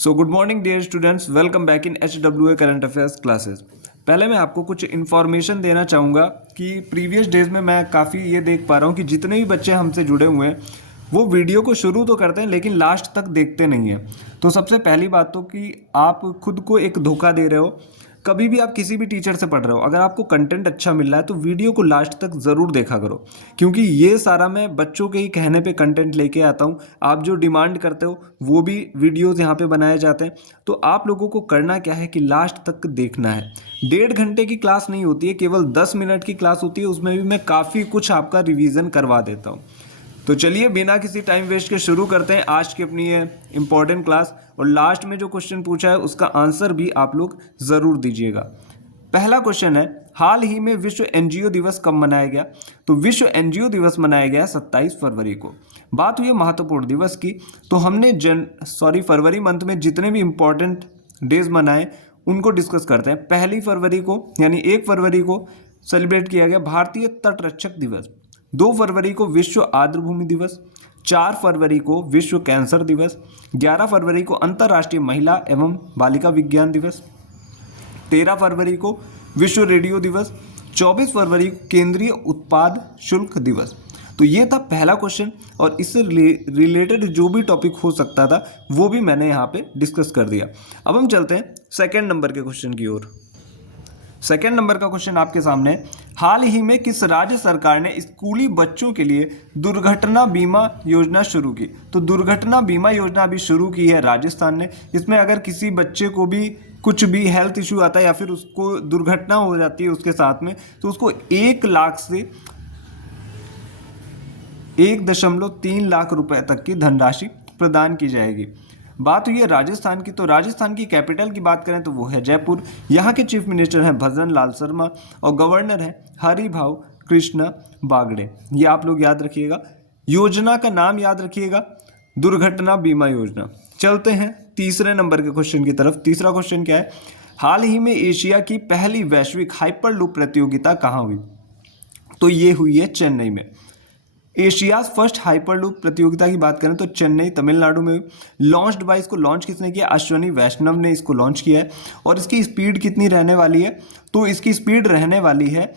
So good morning dear students, welcome back in HWA current affairs classes. पहले मैं आपको कुछ इन्फॉर्मेशन देना चाहूँगा कि प्रीवियस डेज में मैं काफ़ी ये देख पा रहा हूँ कि जितने भी बच्चे हमसे जुड़े हुए हैं वो वीडियो को शुरू तो करते हैं लेकिन लास्ट तक देखते नहीं हैं। तो सबसे पहली बात तो कि आप खुद को एक धोखा दे रहे हो। कभी भी आप किसी भी टीचर से पढ़ रहे हो, अगर आपको कंटेंट अच्छा मिल रहा है तो वीडियो को लास्ट तक ज़रूर देखा करो, क्योंकि ये सारा मैं बच्चों के ही कहने पे कंटेंट लेके आता हूँ। आप जो डिमांड करते हो वो भी वीडियोस यहाँ पे बनाए जाते हैं। तो आप लोगों को करना क्या है कि लास्ट तक देखना है। 1.5 घंटे की क्लास नहीं होती है, केवल 10 मिनट की क्लास होती है। उसमें भी मैं काफ़ी कुछ आपका रिवीजन करवा देता हूँ। तो चलिए बिना किसी टाइम वेस्ट के शुरू करते हैं आज की अपनी ये इम्पॉर्टेंट क्लास। और लास्ट में जो क्वेश्चन पूछा है उसका आंसर भी आप लोग ज़रूर दीजिएगा। पहला क्वेश्चन है, हाल ही में विश्व एनजीओ दिवस कब मनाया गया? तो विश्व एनजीओ दिवस मनाया गया 27 फरवरी को। बात हुई है महत्वपूर्ण दिवस की, तो हमने फरवरी मंथ में जितने भी इम्पोर्टेंट डेज मनाए उनको डिस्कस करते हैं। 1 फरवरी को यानी 1 फरवरी को सेलिब्रेट किया गया भारतीय तटरक्षक दिवस। 2 फरवरी को विश्व आर्द्रभूमि दिवस। 4 फरवरी को विश्व कैंसर दिवस। 11 फरवरी को अंतर्राष्ट्रीय महिला एवं बालिका विज्ञान दिवस। 13 फरवरी को विश्व रेडियो दिवस। 24 फरवरी को केंद्रीय उत्पाद शुल्क दिवस। तो ये था पहला क्वेश्चन, और इससे रिलेटेड जो भी टॉपिक हो सकता था वो भी मैंने यहाँ पे डिस्कस कर दिया। अब हम चलते हैं सेकेंड नंबर के क्वेश्चन की ओर। सेकेंड नंबर का क्वेश्चन आपके सामने, हाल ही में किस राज्य सरकार ने स्कूली बच्चों के लिए दुर्घटना बीमा योजना शुरू की? तो दुर्घटना बीमा योजना अभी शुरू की है राजस्थान ने। इसमें अगर किसी बच्चे को भी कुछ भी हेल्थ इशू आता है या फिर उसको दुर्घटना हो जाती है उसके साथ में, तो उसको 1 लाख से 1.3 लाख रुपए तक की धनराशि प्रदान की जाएगी। बात हुई है राजस्थान की, तो राजस्थान की कैपिटल की बात करें तो वो है जयपुर। यहाँ के चीफ मिनिस्टर हैं भजन लाल शर्मा और गवर्नर हैं हरिभाऊ कृष्ण बागड़े। ये आप लोग याद रखिएगा, योजना का नाम याद रखिएगा, दुर्घटना बीमा योजना। चलते हैं तीसरे नंबर के क्वेश्चन की तरफ। तीसरा क्वेश्चन क्या है, हाल ही में एशिया की पहली वैश्विक हाइपरलूप प्रतियोगिता कहाँ हुई? तो ये हुई है चेन्नई में। एशियाज फर्स्ट हाइपरलूप प्रतियोगिता की बात करें तो चेन्नई तमिलनाडु में लॉन्च्ड बाय, इसको लॉन्च किसने किया? अश्वनी वैष्णव ने इसको लॉन्च किया है। और इसकी स्पीड कितनी रहने वाली है? तो इसकी स्पीड रहने वाली है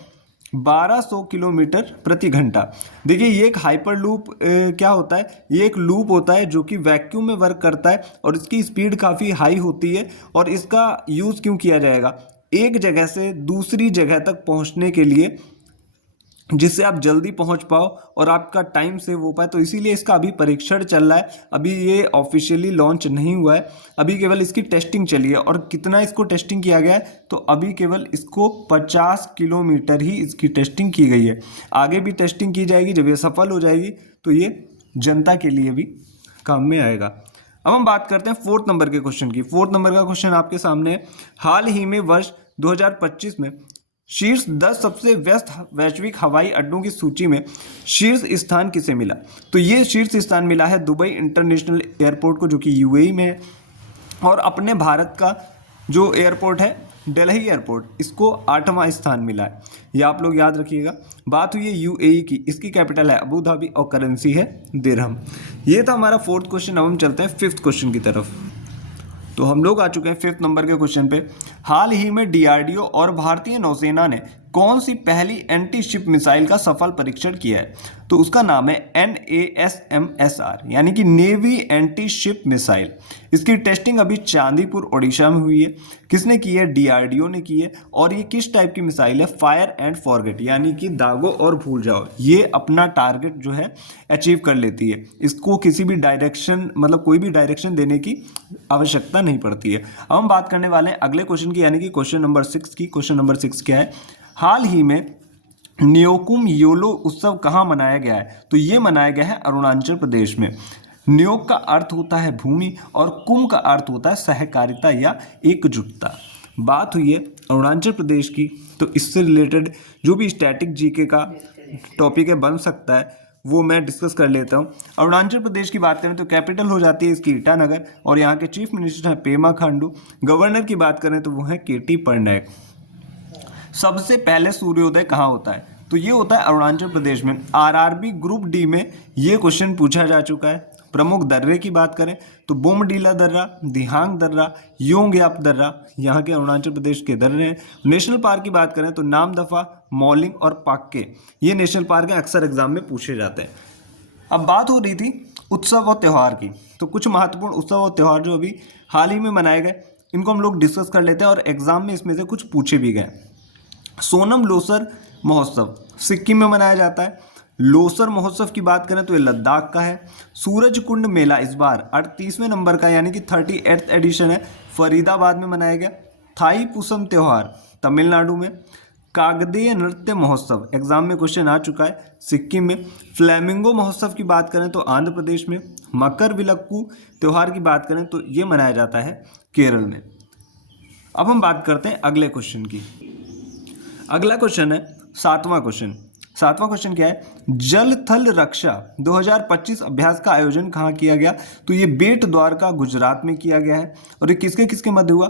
1200 किलोमीटर प्रति घंटा। देखिए ये एक हाइपरलूप क्या होता है, ये एक लूप होता है जो कि वैक्यूम में वर्क करता है और इसकी स्पीड काफ़ी हाई होती है। और इसका यूज़ क्यों किया जाएगा? एक जगह से दूसरी जगह तक पहुंचने के लिए, जिससे आप जल्दी पहुंच पाओ और आपका टाइम सेव हो पाए। तो इसीलिए इसका अभी परीक्षण चल रहा है, अभी ये ऑफिशियली लॉन्च नहीं हुआ है, अभी केवल इसकी टेस्टिंग चली है। और कितना इसको टेस्टिंग किया गया है? तो अभी केवल इसको 50 किलोमीटर ही इसकी टेस्टिंग की गई है। आगे भी टेस्टिंग की जाएगी, जब ये सफल हो जाएगी तो ये जनता के लिए भी काम में आएगा। अब हम बात करते हैं फोर्थ नंबर के क्वेश्चन की। फोर्थ नंबर का क्वेश्चन आपके सामने है, हाल ही में वर्ष 2025 में शीर्ष 10 सबसे व्यस्त वैश्विक हवाई अड्डों की सूची में शीर्ष स्थान किसे मिला? तो ये शीर्ष स्थान मिला है दुबई इंटरनेशनल एयरपोर्ट को, जो कि यूएई में है। और अपने भारत का जो एयरपोर्ट है दिल्ली एयरपोर्ट, इसको 8वां स्थान मिला है। ये आप लोग याद रखिएगा। बात हुई है यूएई की, इसकी कैपिटल है अबू धाबी और करेंसी है दिरहम। ये था हमारा फोर्थ क्वेश्चन। अब हम चलते हैं फिफ्थ क्वेश्चन की तरफ। तो हम लोग आ चुके हैं फिफ्थ नंबर के क्वेश्चन पे। हाल ही में डीआरडीओ और भारतीय नौसेना ने कौन सी पहली एंटी शिप मिसाइल का सफल परीक्षण किया है? तो उसका नाम है NASMSR, यानी कि नेवी एंटी शिप मिसाइल। इसकी टेस्टिंग अभी चांदीपुर ओडिशा में हुई है। किसने की है? डीआरडीओ ने की है। और ये किस टाइप की मिसाइल है? फायर एंड फॉरगेट, यानी कि दागो और भूल जाओ। ये अपना टारगेट जो है अचीव कर लेती है। इसको किसी भी डायरेक्शन, मतलब कोई भी डायरेक्शन देने की आवश्यकता नहीं पड़ती है। अब हम बात करने वाले हैं अगले क्वेश्चन की, यानी कि क्वेश्चन नंबर 6 की। क्वेश्चन नंबर 6 क्या है, हाल ही में न्योकुम योलो उत्सव कहाँ मनाया गया है? तो ये मनाया गया है अरुणाचल प्रदेश में। न्योक का अर्थ होता है भूमि और कुम का अर्थ होता है सहकारिता या एकजुटता। बात हुई है अरुणाचल प्रदेश की, तो इससे रिलेटेड जो भी स्टैटिक जीके का टॉपिक है बन सकता है वो मैं डिस्कस कर लेता हूँ। अरुणाचल प्रदेश की बात करें तो कैपिटल हो जाती है इसकी ईटानगर और यहाँ के चीफ मिनिस्टर हैं पेमा खांडू। गवर्नर की बात करें तो वो है KT पटनायक। सबसे पहले सूर्योदय कहाँ होता है? तो ये होता है अरुणाचल प्रदेश में। RRB ग्रुप D में ये क्वेश्चन पूछा जा चुका है। प्रमुख दर्रे की बात करें तो बोमडीला दर्रा, दिहांग दर्रा, योंगयाप दर्रा यहाँ के अरुणाचल प्रदेश के दर्रे हैं। नेशनल पार्क की बात करें तो नामदफा, मौलिंग और पाक्के ये नेशनल पार्क है, अक्सर एग्जाम में पूछे जाते हैं। अब बात हो रही थी उत्सव और त्यौहार की, तो कुछ महत्वपूर्ण उत्सव और त्यौहार जो अभी हाल ही में मनाए गए इनको हम लोग डिस्कस कर लेते हैं और एग्जाम में इसमें से कुछ पूछे भी गए। सोनम लोसर महोत्सव सिक्किम में मनाया जाता है। लोसर महोत्सव की बात करें तो ये लद्दाख का है। सूरज कुंड मेला इस बार 38वें नंबर का यानी कि 38th एडिशन है, फरीदाबाद में मनाया गया। थाई पुसम त्यौहार तमिलनाडु में। कागदेय नृत्य महोत्सव एग्जाम में क्वेश्चन आ चुका है, सिक्किम में। फ्लैमिंगो महोत्सव की बात करें तो आंध्र प्रदेश में। मकर विलक्कू त्यौहार की बात करें तो ये मनाया जाता है केरल में। अब हम बात करते हैं अगले क्वेश्चन की। अगला क्वेश्चन है सातवां क्वेश्चन। सातवां क्वेश्चन क्या है, जल थल रक्षा 2025 अभ्यास का आयोजन कहाँ किया गया? तो ये बेट द्वारका गुजरात में किया गया है। और ये किसके किसके मध्य हुआ?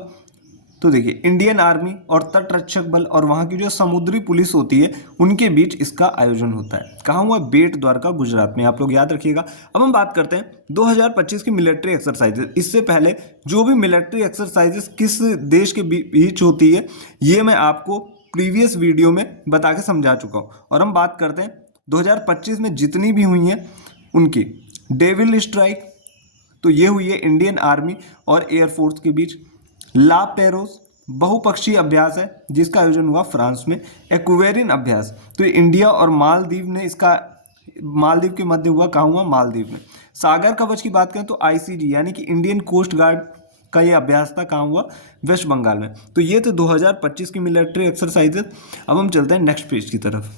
तो देखिए इंडियन आर्मी और तटरक्षक बल और वहाँ की जो समुद्री पुलिस होती है उनके बीच इसका आयोजन होता है। कहाँ हुआ? बेट द्वारका गुजरात में, आप लोग याद रखिएगा। अब हम बात करते हैं 2025 की मिलिट्री एक्सरसाइजेज। इससे पहले जो भी मिलिट्री एक्सरसाइजेज किस देश के बीच होती है ये मैं आपको प्रीवियस वीडियो में बता के समझा चुका हूँ। और हम बात करते हैं 2025 में जितनी भी हुई हैं उनकी। डेविल स्ट्राइक तो ये हुई है इंडियन आर्मी और एयरफोर्स के बीच। ला पेरोस बहुपक्षीय अभ्यास है जिसका आयोजन हुआ फ्रांस में। एक्वेरिन अभ्यास तो ये इंडिया और मालदीव ने इसका, मालदीव के मध्य हुआ। कहाँ हुआ? मालदीव में। सागर कवच की बात करें तो आईसीजी यानी कि इंडियन कोस्ट गार्ड का ये अभ्यास था। कहाँ हुआ? वेस्ट बंगाल में। तो ये तो 2025 की मिलिट्री एक्सरसाइजेज। अब हम चलते हैं नेक्स्ट पेज की तरफ।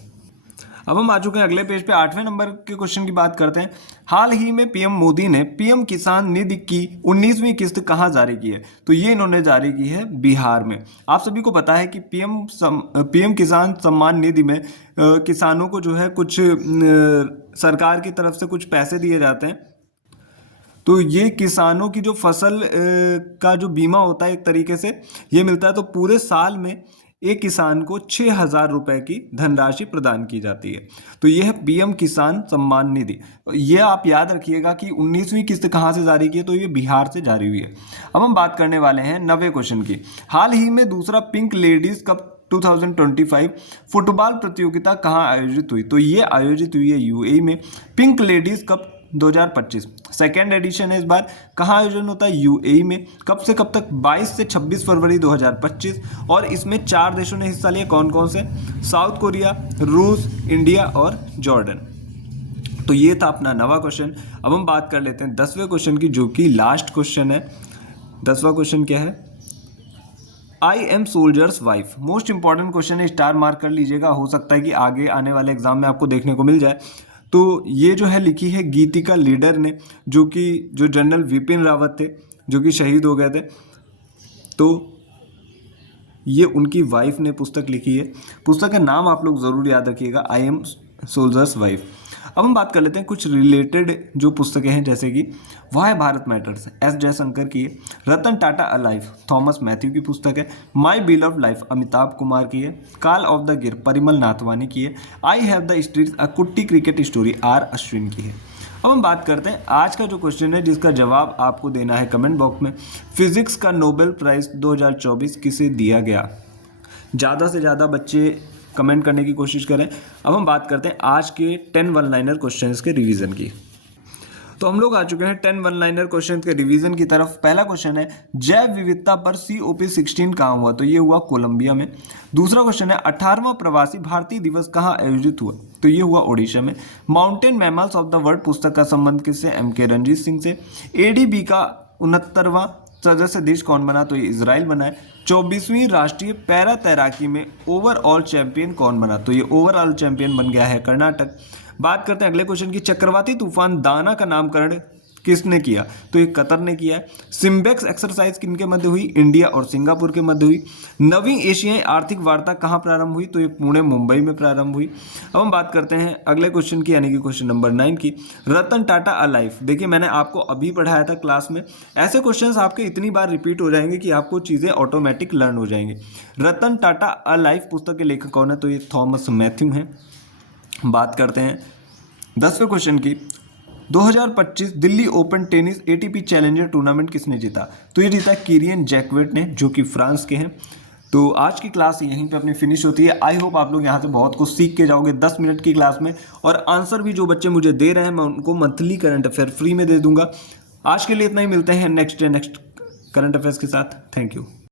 अब हम आ चुके हैं अगले पेज पे, 8वें नंबर के क्वेश्चन की बात करते हैं। हाल ही में पीएम मोदी ने पीएम किसान निधि की 19वीं किस्त कहाँ जारी की है? तो ये इन्होंने जारी की है बिहार में। आप सभी को पता है कि पीएम किसान सम्मान निधि में किसानों को जो है कुछ सरकार की तरफ से कुछ पैसे दिए जाते हैं। तो ये किसानों की जो फसल का जो बीमा होता है एक तरीके से ये मिलता है। तो पूरे साल में एक किसान को 6,000 रुपए की धनराशि प्रदान की जाती है। तो यह है पीएम किसान सम्मान निधि। ये आप याद रखिएगा कि 19वीं किस्त कहाँ से जारी की है? तो ये बिहार से जारी हुई है। अब हम बात करने वाले हैं 90वें क्वेश्चन की। हाल ही में दूसरा पिंक लेडीज कप 2025 फुटबॉल प्रतियोगिता कहाँ आयोजित हुई? तो ये आयोजित हुई है यूएई में। Pink ladies cup 2025 second edition है इस बार। कहाँ आयोजन होता है? यूएई में। कब से कब तक? 22 से 26 फरवरी 2025। और इसमें 4 देशों ने हिस्सा लिया। कौन कौन से? साउथ कोरिया, रूस, इंडिया और जॉर्डन। तो ये था अपना 9वां क्वेश्चन। अब हम बात कर लेते हैं 10वें क्वेश्चन की, जो कि लास्ट क्वेश्चन है। 10वां क्वेश्चन क्या है? I am soldiers wife. Most important question है, स्टार मार्क कर लीजिएगा। हो सकता है कि आगे आने वाले एग्जाम में आपको देखने को मिल जाए। तो ये जो है लिखी है गीतिका लीडर ने, जो जनरल विपिन रावत थे जो कि शहीद हो गए थे। तो ये उनकी वाइफ ने पुस्तक लिखी है। पुस्तक का नाम आप लोग ज़रूर याद रखिएगा, आई एम सोल्जर्स वाइफ। अब हम बात कर लेते हैं कुछ रिलेटेड जो पुस्तकें हैं, जैसे कि why Bharat matters S Jaishankar की है। रतन टाटा अलाइव थॉमस मैथ्यू की पुस्तक है। My beloved life Amitabh Kumar की है। कॉल ऑफ द गिर परिमल नाथवानी की है। आई हैव द स्ट्रीट्स अ कुट्टी क्रिकेट स्टोरी आर अश्विन की है। अब हम बात करते हैं आज का जो क्वेश्चन है जिसका जवाब आपको देना है कमेंट बॉक्स में। फिजिक्स का नोबेल प्राइज़ 2024 किसे दिया गया? ज़्यादा से ज़्यादा बच्चे कमेंट करने की कोशिश करें। अब हम बात करते हैं आज के 10 वन लाइनर क्वेश्चंस के रिवीजन की। तो हम लोग आ चुके हैं 10 वन लाइनर क्वेश्चन के रिवीजन की तरफ। पहला क्वेश्चन है जैव विविधता पर COP16 कहाँ हुआ? तो ये हुआ कोलंबिया में। दूसरा क्वेश्चन है 18वां प्रवासी भारतीय दिवस कहाँ आयोजित हुआ? तो ये हुआ ओडिशा में। Mountain mammals of the world पुस्तक का संबंध किससे? MK रणजीत सिंह से। ADB का 69वां सदस्य देश कौन बना? तो ये इजराइल बना है। 24वीं राष्ट्रीय पैरा तैराकी में ओवरऑल चैंपियन कौन बना? तो ये ओवरऑल चैंपियन बन गया है कर्नाटक। बात करते हैं अगले क्वेश्चन की। चक्रवाती तूफान दाना का नामकरण किसने किया? तो ये कतर ने किया है। सिम्बेक्स एक्सरसाइज किनके मध्य हुई? इंडिया और सिंगापुर के मध्य हुई। नवीं एशियाई आर्थिक वार्ता कहाँ प्रारंभ हुई? तो ये पुणे मुंबई में प्रारंभ हुई। अब हम बात करते हैं अगले क्वेश्चन की, यानी कि क्वेश्चन नंबर 9 की। रतन टाटा अलाइव। देखिए मैंने आपको अभी पढ़ाया था क्लास में। ऐसे क्वेश्चन आपके इतनी बार रिपीट हो जाएंगे कि आपको चीज़ें ऑटोमेटिक लर्न हो जाएंगी। रतन टाटा अलाइव पुस्तक के लेखक कौन है? तो ये थॉमस मैथ्यू हैं। बात करते हैं 10वें क्वेश्चन की। 2025 Delhi open tennis ATP challenger tournament किसने जीता? तो ये जीता किरियन जैक्वेट ने, जो कि फ्रांस के हैं। तो आज की क्लास यहीं पे अपनी फिनिश होती है। आई होप आप लोग यहाँ से बहुत कुछ सीख के जाओगे 10 मिनट की क्लास में, और आंसर भी जो बच्चे मुझे दे रहे हैं मैं उनको मंथली करंट अफेयर फ्री में दे दूंगा। आज के लिए इतना ही, मिलते हैं नेक्स्ट करंट अफेयर्स के साथ। Thank you.